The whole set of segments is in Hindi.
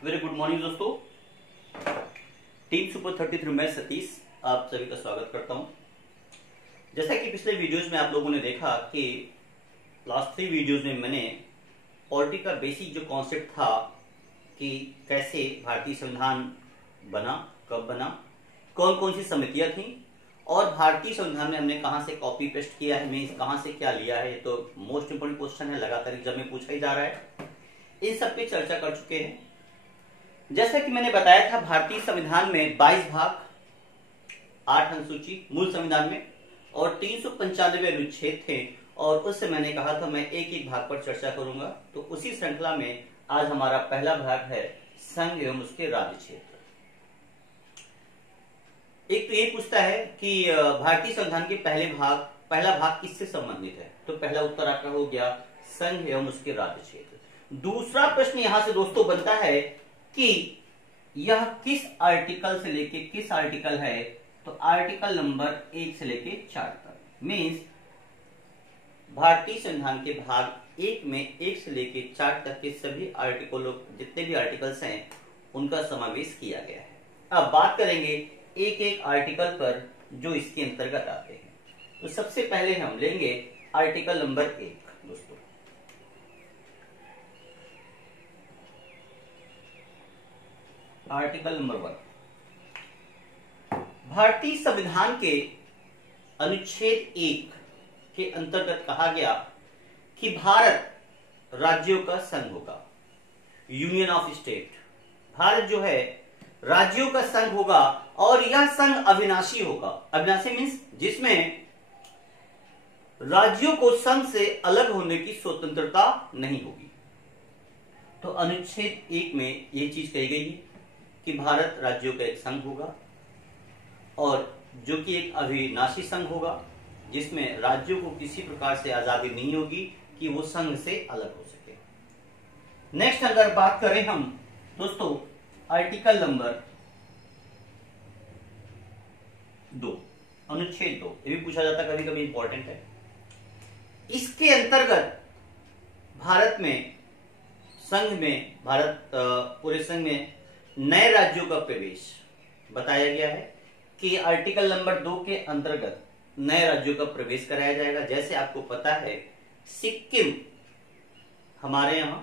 वेरी गुड मॉर्निंग दोस्तों। टीम सुपर 33 में सतीश आप सभी का स्वागत करता हूं। जैसा कि पिछले वीडियोस में आप लोगों ने देखा कि लास्ट 3 वीडियोस में मैंने पॉलिटी का बेसिक जो कॉन्सेप्ट था कि कैसे भारतीय संविधान बना, कब बना, कौन कौन सी समितियां थी और भारतीय संविधान में हमने कहां से कॉपी पेस्ट किया है, मीन्स कहां से क्या लिया है। ये तो मोस्ट इंपोर्टेंट क्वेश्चन है, लगातार एग्जाम में पूछा ही जा रहा है। इन सब पे चर्चा कर चुके हैं। जैसा कि मैंने बताया था, भारतीय संविधान में 22 भाग, 8 अनुसूची मूल संविधान में और 395 अनुच्छेद थे और उससे मैंने कहा था मैं एक एक भाग पर चर्चा करूंगा। तो उसी श्रृंखला में आज हमारा पहला भाग है संघ एवं उसके राज्य क्षेत्र। एक तो ये पूछता है कि भारतीय संविधान के पहला भाग किससे संबंधित है, तो पहला उत्तर आपका हो गया संघ एवं उसके राज्य क्षेत्र। दूसरा प्रश्न यहां से दोस्तों बनता है कि यह किस आर्टिकल से लेके किस आर्टिकल है, तो आर्टिकल नंबर 1 से लेके 4 तक। मीन्स भारतीय संविधान के भाग 1 में 1 से लेके 4 तक के सभी आर्टिकलों, जितने भी आर्टिकल्स हैं उनका समावेश किया गया है। अब बात करेंगे एक एक आर्टिकल पर जो इसके अंतर्गत आते हैं। तो सबसे पहले हम लेंगे आर्टिकल नंबर 1 दोस्तों। आर्टिकल नंबर 1 भारतीय संविधान के अनुच्छेद 1 के अंतर्गत कहा गया कि भारत राज्यों का संघ होगा, यूनियन ऑफ स्टेट। भारत जो है राज्यों का संघ होगा और यह संघ अविनाशी होगा। अविनाशी मीन्स जिसमें राज्यों को संघ से अलग होने की स्वतंत्रता नहीं होगी। तो अनुच्छेद 1 में यह चीज कही गई है कि भारत राज्यों का एक संघ होगा और जो कि एक अविनाशी संघ होगा, जिसमें राज्यों को किसी प्रकार से आजादी नहीं होगी कि वो संघ से अलग हो सके। नेक्स्ट अगर बात करें हम दोस्तों आर्टिकल नंबर 2, अनुच्छेद 2, ये भी पूछा जाता कभी कभी, इंपॉर्टेंट है। इसके अंतर्गत भारत में पूरे संघ में नए राज्यों का प्रवेश बताया गया है कि आर्टिकल नंबर 2 के अंतर्गत नए राज्यों का प्रवेश कराया जाएगा। जैसे आपको पता है सिक्किम हमारे यहां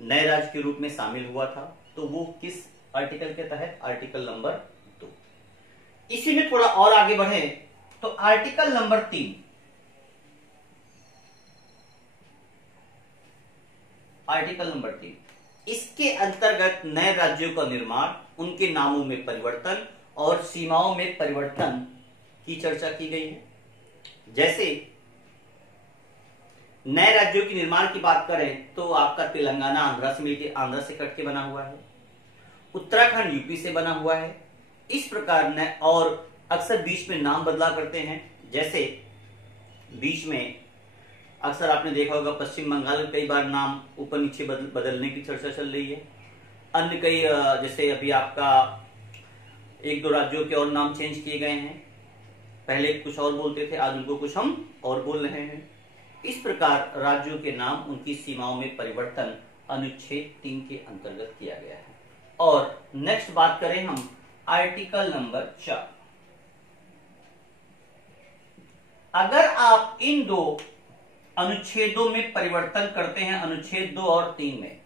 नए राज्य के रूप में शामिल हुआ था, तो वो किस आर्टिकल के तहत, आर्टिकल नंबर 2। इसी में थोड़ा और आगे बढ़े तो आर्टिकल नंबर 3, आर्टिकल नंबर 3 इसके अंतर्गत नए राज्यों का निर्माण, उनके नामों में परिवर्तन और सीमाओं में परिवर्तन की चर्चा की गई है। जैसे नए राज्यों के निर्माण की बात करें तो आपका तेलंगाना आंध्रा से कट के बना हुआ है, उत्तराखंड यूपी से बना हुआ है। इस प्रकार न, और अक्सर बीच में नाम बदला करते हैं। जैसे बीच में अक्सर आपने देखा होगा पश्चिम बंगाल कई बार नाम ऊपर नीचे बदलने की चर्चा चल रही है। अन्य कई जैसे अभी आपका 1-2 राज्यों के और नाम चेंज किए गए हैं, पहले कुछ और बोलते थे, आज उनको कुछ हम और बोल रहे हैं। इस प्रकार राज्यों के नाम, उनकी सीमाओं में परिवर्तन अनुच्छेद 3 के अंतर्गत किया गया है। और नेक्स्ट बात करें हम आर्टिकल नंबर 4। अगर आप इन 2 अनुच्छेदों में परिवर्तन करते हैं, अनुच्छेद 2 और 3 में,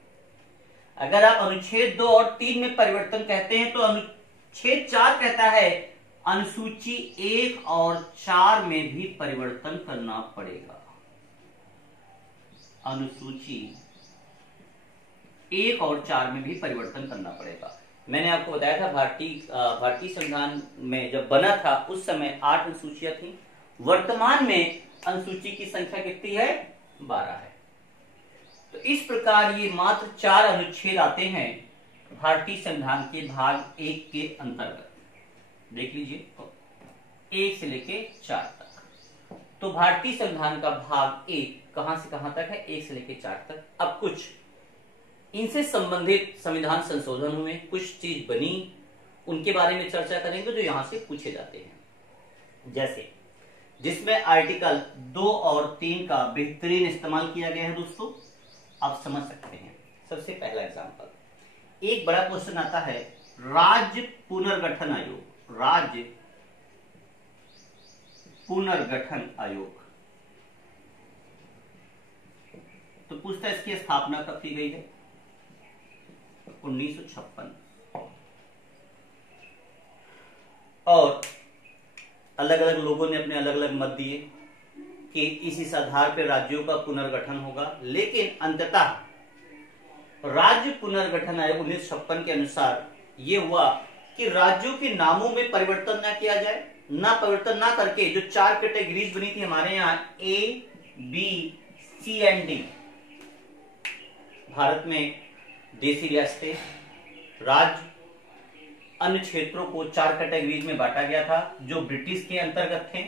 अगर आप अनुच्छेद 2 और 3 में परिवर्तन कहते हैं तो अनुच्छेद 4 कहता है अनुसूची 1 और 4 में भी परिवर्तन करना पड़ेगा। अनुसूची 1 और 4 में भी परिवर्तन करना पड़ेगा। मैंने आपको बताया था भारतीय संविधान में जब बना था उस समय 8 अनुसूचियां थी। वर्तमान में अनुसूची की संख्या कितनी है? 12 है। तो इस प्रकार ये मात्र 4 अनुच्छेद आते हैं भारतीय संविधान के भाग 1 के अंतर्गत। देख लीजिए 1 से लेके 4 तक। तो भारतीय संविधान का भाग 1 कहां से कहां तक है? 1 से लेके 4 तक। अब कुछ इनसे संबंधित संविधान संशोधन हुए, कुछ चीज बनी, उनके बारे में चर्चा करेंगे जो यहां से पूछे जाते हैं। जैसे जिसमें आर्टिकल 2 और 3 का बेहतरीन इस्तेमाल किया गया है दोस्तों, आप समझ सकते हैं। सबसे पहला एग्जांपल, एक बड़ा क्वेश्चन आता है राज्य पुनर्गठन आयोग। राज्य पुनर्गठन आयोग तो पूछता है इसकी स्थापना कब की गई है? 1956। और अलग अलग लोगों ने अपने अलग अलग मत दिए कि इस आधार पर राज्यों का पुनर्गठन होगा, लेकिन अंततः राज्य पुनर्गठन आयोग 1956 के अनुसार यह हुआ कि राज्यों के नामों में परिवर्तन ना किया जाए, परिवर्तन ना करके जो 4 कैटेगरीज बनी थी हमारे यहाँ A, B, C and D। Bharat में देशी रियासतें, राज्य, अन्य क्षेत्रों को 4 कैटेगरीज में बांटा गया था जो ब्रिटिश के अंतर्गत थे।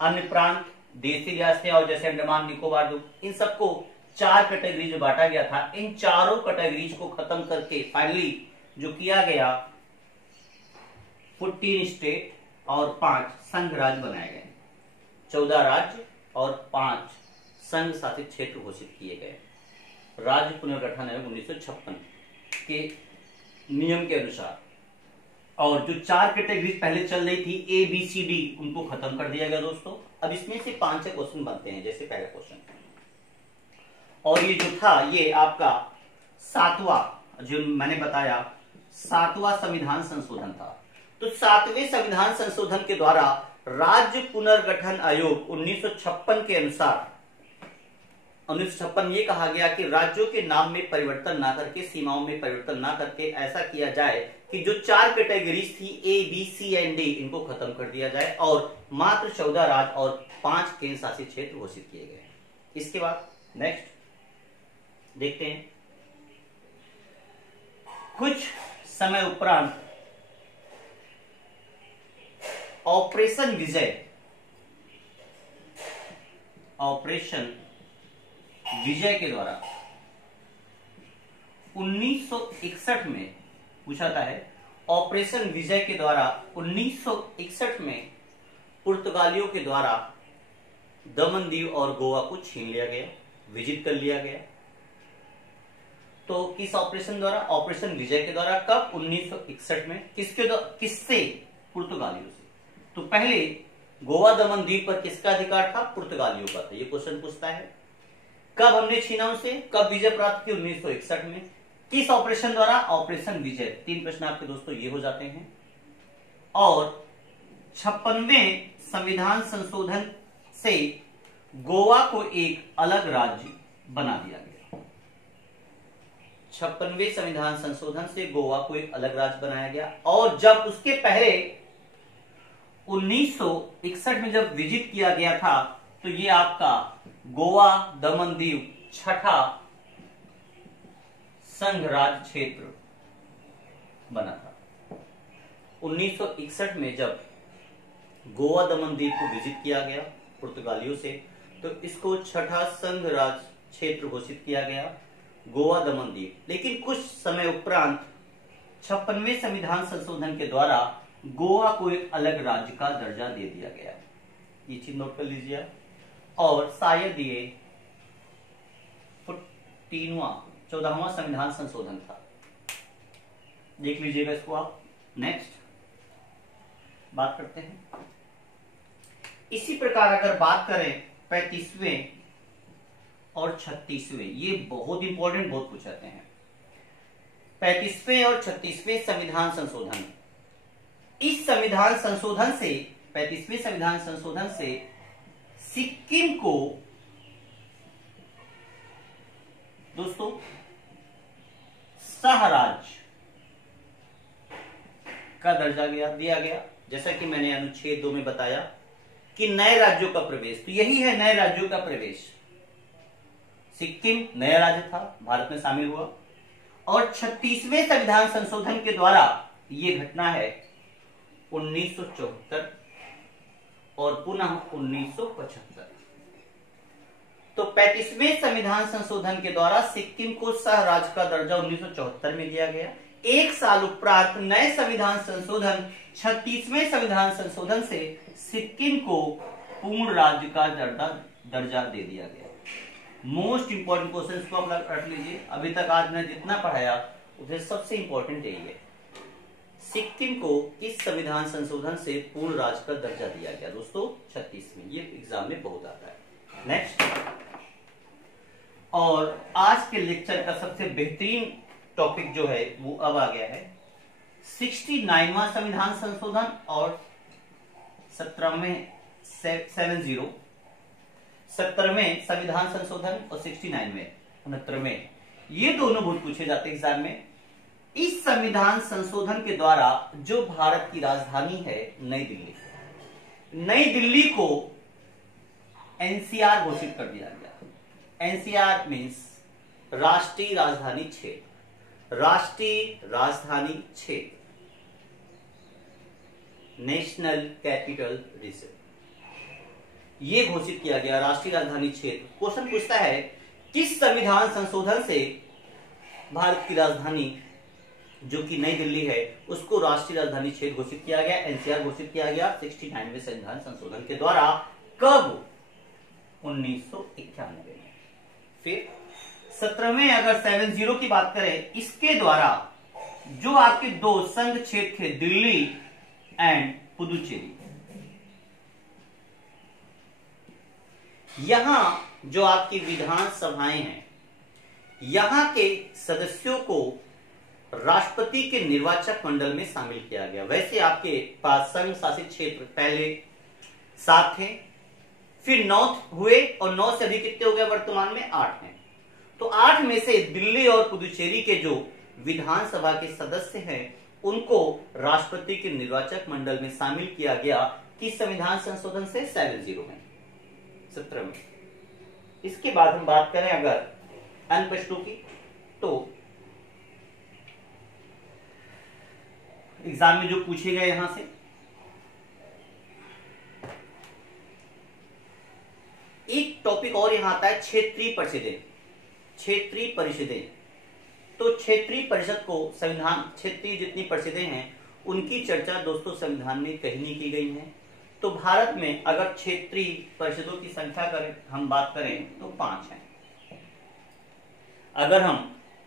अन्य प्रांत, देशी रियासतें और जैसे अंडमान निकोबार द्वीप, इन सबको 4 कैटेगरीज में बांटा गया था। इन चारों कैटेगरीज को खत्म करके फाइनली जो किया गया 14 स्टेट और 5 संघ राज्य बनाए गए। 14 राज्य और 5 संघ शासित क्षेत्र घोषित किए गए राज्य पुनर्गठन आयोग 1956 के नियम के अनुसार। और जो 4 कैटेगरीज पहले चल रही थी A, B, C, D, उनको खत्म कर दिया गया दोस्तों। अब इसमें से 5 क्वेश्चन बनते हैं। जैसे पहला क्वेश्चन, और ये जो था ये आपका 7वां, जो मैंने बताया 7वां संविधान संशोधन था। तो 7वें संविधान संशोधन के द्वारा राज्य पुनर्गठन आयोग 1956 के अनुसार 1956 ये कहा गया कि राज्यों के नाम में परिवर्तन ना करके, सीमाओं में परिवर्तन ना करके ऐसा किया जाए कि जो 4 कैटेगरीज थी A, B, C and D, इनको खत्म कर दिया जाए और मात्र 14 राज्य और 5 केंद्र शासित क्षेत्र घोषित किए गए। इसके बाद नेक्स्ट देखते हैं। कुछ समय उपरांत ऑपरेशन विजय के द्वारा 1961 में पूछा था है। ऑपरेशन विजय के द्वारा 1961 में पुर्तगालियों के द्वारा दमन दीव और गोवा को छीन लिया गया, विजिट कर लिया गया। तो किस ऑपरेशन द्वारा? ऑपरेशन विजय के द्वारा। कब? 1961 में। किससे? पुर्तगालियों से। तो पहले गोवा दमन द्वीप पर किसका अधिकार था? पुर्तगालियों का था। ये क्वेश्चन पूछता है कब हमने छीना उनसे, कब विजय प्राप्त की? 1961 में। किस ऑपरेशन द्वारा? ऑपरेशन विजय। 3 प्रश्न आपके दोस्तों ये हो जाते हैं। और 56वें संविधान संशोधन से गोवा को एक अलग राज्य बना दिया गया। 56वें संविधान संशोधन से गोवा को एक अलग राज्य बनाया गया। और जब उसके पहले 1961 में जब विजिट किया गया था तो ये आपका गोवा दमन दीव 6ठा संघ राज्य क्षेत्र बना था। 1961 में जब गोवा दमन दीव को विजिट किया गया पुर्तगालियों से, तो इसको 6ठा संघ राज्य क्षेत्र घोषित किया गया, गोवा दमन दीव। लेकिन कुछ समय उपरांत 56वें संविधान संशोधन के द्वारा गोवा को एक अलग राज्य का दर्जा दे दिया गया। ये चीज नोट कर लीजिए। और शायद ये 14वां संविधान संशोधन था। देख लीजिएगा इसको आप। नेक्स्ट बात करते हैं। इसी प्रकार अगर बात करें 35वें और 36वें, ये बहुत इंपॉर्टेंट, बहुत पूछ जाते हैं। 35वें और 36वें संविधान संशोधन, इस संविधान संशोधन से 35वें संविधान संशोधन से सिक्किम को दोस्तों सहराज्य का दर्जा दिया गया। जैसा कि मैंने अनुच्छेद 2 में बताया कि नए राज्यों का प्रवेश, तो यही है नए राज्यों का प्रवेश। सिक्किम नया राज्य था, भारत में शामिल हुआ। और 36वें संविधान संशोधन के द्वारा यह घटना है 1974 और पुनः 1975। तो 35वें संविधान संशोधन के द्वारा सिक्किम को सह राज्य का दर्जा 1974 में दिया गया। एक साल उपरांत नए संविधान संशोधन 36वें संविधान संशोधन से सिक्किम को पूर्ण राज्य का दर्जा दे दिया गया। मोस्ट इंपॉर्टेंट क्वेश्चन को आप रख लीजिए। अभी तक आज मैंने जितना पढ़ाया उसे सबसे इंपॉर्टेंट यही है, सिक्किम को किस संविधान संशोधन से पूर्ण राज्य का दर्जा दिया गया दोस्तों? 36 में। ये एग्जाम में बहुत आता है। नेक्स्ट, और आज के लेक्चर का सबसे बेहतरीन टॉपिक जो है वो अब आ गया है, 69वां संविधान संशोधन और 17वें संविधान संशोधन और 69वें ये दोनों बहुत पूछे जाते हैं एग्जाम में। इस संविधान संशोधन के द्वारा जो भारत की राजधानी है नई दिल्ली को एनसीआर घोषित कर दिया गया। एनसीआर मीन्स राष्ट्रीय राजधानी क्षेत्र, नेशनल कैपिटल रीजन, ये घोषित किया गया राष्ट्रीय राजधानी क्षेत्र। क्वेश्चन पूछता है किस संविधान संशोधन से भारत की राजधानी जो कि नई दिल्ली है उसको राष्ट्रीय राजधानी क्षेत्र घोषित किया गया, एनसीआर घोषित किया गया 69वें संविधान संशोधन के द्वारा। कब? 1991 में। फिर 17वें अगर 70 की बात करें, इसके द्वारा जो आपके दो संघ क्षेत्र थे दिल्ली एंड पुदुचेरी, यहां जो आपकी विधान सभाएं हैं, यहां के सदस्यों को राष्ट्रपति के निर्वाचक मंडल में शामिल किया गया। वैसे आपके पास संघ शासित क्षेत्र पहले 7 थे, फिर 9 हुए और 9 से अधिक कितने हो गए? वर्तमान में 8 हैं। तो 8 में से दिल्ली और पुदुचेरी के जो विधानसभा के सदस्य हैं उनको राष्ट्रपति के निर्वाचक मंडल में शामिल किया गया। किस संविधान संशोधन से? 17 में। इसके बाद हम बात करें अगर अन्य प्रश्नों की, तो एग्जाम में जो पूछे गए यहां से, एक टॉपिक और यहां आता है क्षेत्रीय परिषदें। तो क्षेत्रीय परिषद को संविधान, क्षेत्रीय जितनी परिषदें हैं उनकी चर्चा दोस्तों संविधान में कहीं नहीं की गई है। तो भारत में अगर क्षेत्रीय परिषदों की संख्या हम बात करें तो 5 है। अगर हम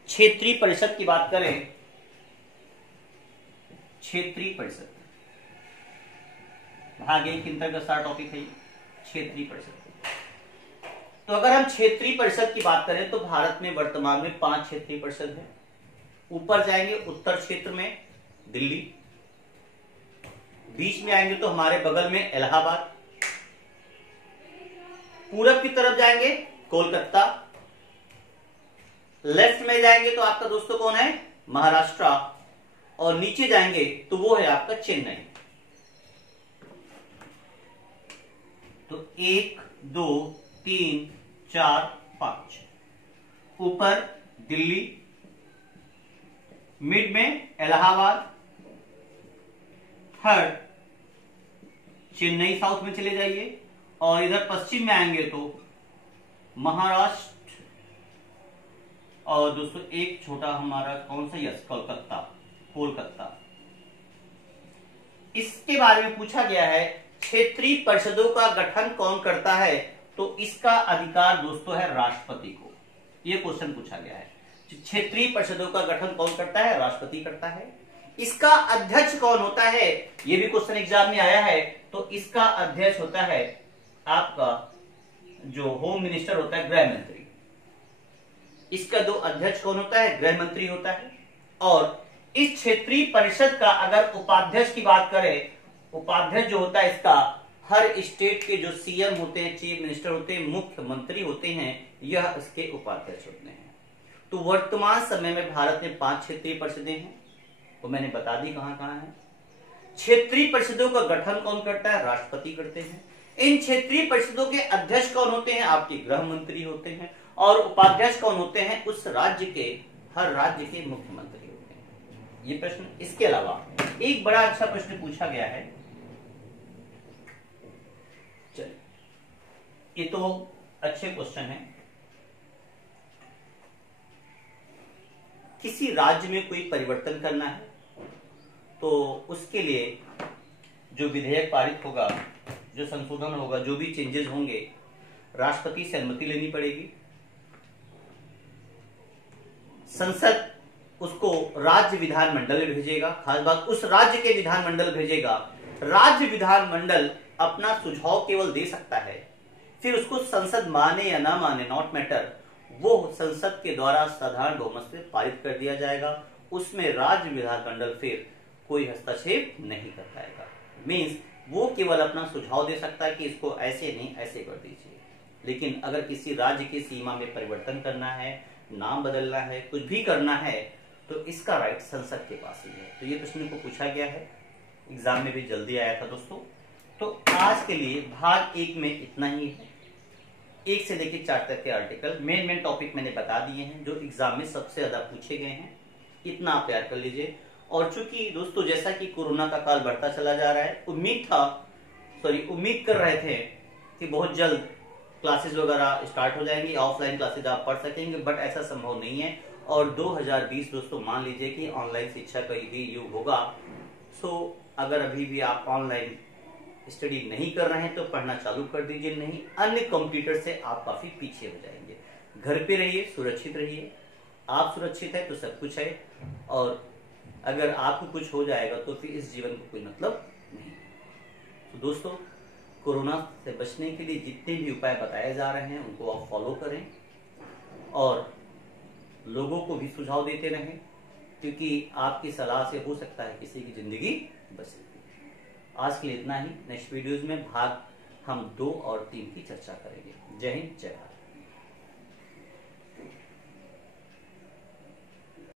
क्षेत्रीय परिषद की बात करें, क्षेत्रीय परिषद भाग 1 के अंतर्गत सारा टॉपिक है क्षेत्रीय परिषद। तो अगर हम क्षेत्रीय परिषद की बात करें तो भारत में वर्तमान में 5 क्षेत्रीय परिषद है। ऊपर जाएंगे उत्तर क्षेत्र में दिल्ली, बीच में आएंगे तो हमारे बगल में इलाहाबाद, पूरब की तरफ जाएंगे कोलकाता, लेफ्ट में जाएंगे तो आपका दोस्तों कौन है? महाराष्ट्र, और नीचे जाएंगे तो वो है आपका चेन्नई। तो 1 2 3 4 5, ऊपर दिल्ली, मिड में इलाहाबाद, थर्ड चेन्नई साउथ में चले जाइए, और इधर पश्चिम में आएंगे तो महाराष्ट्र, और दोस्तों एक छोटा हमारा कौन सा? यस, कोलकाता। इसके बारे में पूछा गया है क्षेत्रीय परिषदों का गठन कौन करता है? तो इसका अधिकार दोस्तों है राष्ट्रपति को। यह क्वेश्चन पूछा गया है, क्षेत्रीय परिषदों का गठन कौन करता है? राष्ट्रपति करता है। इसका अध्यक्ष कौन होता है? यह भी क्वेश्चन एग्जाम में आया है। तो इसका अध्यक्ष होता है आपका जो होम मिनिस्टर होता है, गृह मंत्री। इसका दो अध्यक्ष कौन होता है? गृह मंत्री होता है। और इस क्षेत्रीय परिषद का अगर उपाध्यक्ष की बात करें, उपाध्यक्ष जो होता है इसका, हर स्टेट के जो सीएम होते हैं, चीफ मिनिस्टर होते हैं, मुख्यमंत्री होते हैं, यह इसके उपाध्यक्ष होते हैं। तो वर्तमान समय में भारत में 5 क्षेत्रीय परिषदें हैं, तो मैंने बता दी कहां है। क्षेत्रीय परिषदों का गठन कौन करता है? राष्ट्रपति करते हैं। इन क्षेत्रीय परिषदों के अध्यक्ष कौन होते हैं? आपके गृह मंत्री होते हैं। और उपाध्यक्ष कौन होते हैं? उस राज्य के, हर राज्य के मुख्यमंत्री होते हैं। ये प्रश्न, इसके अलावा एक बड़ा अच्छा प्रश्न पूछा गया है, चलिए ये तो अच्छे क्वेश्चन है। किसी राज्य में कोई परिवर्तन करना है तो उसके लिए जो विधेयक पारित होगा, जो संशोधन होगा, जो भी चेंजेस होंगे, राष्ट्रपति से अनुमति लेनी पड़ेगी, संसद उसको राज्य विधानमंडल में भेजेगा। खास बात, उस राज्य के विधानमंडल भेजेगा। राज्य विधानमंडल अपना सुझाव केवल दे सकता है, फिर उसको संसद माने या ना माने, नॉट मैटर, वो संसद के द्वारा साधारण बहुमत से पारित कर दिया जाएगा। उसमें राज्य विधानमंडल फिर कोई हस्तक्षेप नहीं कर पाएगा। मीन्स वो केवल अपना सुझाव दे सकता है कि इसको ऐसे नहीं ऐसे कर दीजिए। लेकिन अगर किसी राज्य की सीमा में परिवर्तन करना है, नाम बदलना है, कुछ भी करना है, तो इसका राइट संसद के पास ही है। तो ये प्रश्न को पूछा गया है, एग्जाम में भी जल्दी आया था दोस्तों। तो आज के लिए भाग 1 में इतना ही है। 1 से लेकर 4 तक के आर्टिकल मेन टॉपिक मैंने बता दिए हैं जो एग्जाम में सबसे ज्यादा पूछे गए हैं। इतना आप तैयार कर लीजिए। और चूंकि दोस्तों जैसा कि कोरोना का काल बढ़ता चला जा रहा है, उम्मीद कर रहे थे कि बहुत जल्द क्लासेस वगैरह स्टार्ट हो जाएंगी, ऑफलाइन क्लासेस आप पढ़ सकेंगे, बट ऐसा संभव नहीं है। और 2020 दोस्तों मान लीजिए कि ऑनलाइन शिक्षा का भी युग होगा। सो अगर अभी भी आप ऑनलाइन स्टडी नहीं कर रहे हैं तो पढ़ना चालू कर दीजिए, नहीं अन्य कंप्यूटर से आप काफी पीछे हो जाएंगे। घर पे रहिए, सुरक्षित रहिए। आप सुरक्षित है तो सब कुछ है, और अगर आपको कुछ हो जाएगा तो फिर इस जीवन को कोई मतलब नहीं। तो दोस्तों कोरोना से बचने के लिए जितने भी उपाय बताए जा रहे हैं उनको आप फॉलो करें और लोगों को भी सुझाव देते रहें, क्योंकि आपकी सलाह से हो सकता है किसी की जिंदगी बच सकती है। आज के लिए इतना ही। नेक्स्ट वीडियोज में भाग हम 2 और 3 की चर्चा करेंगे। जय हिंद, जय भारत।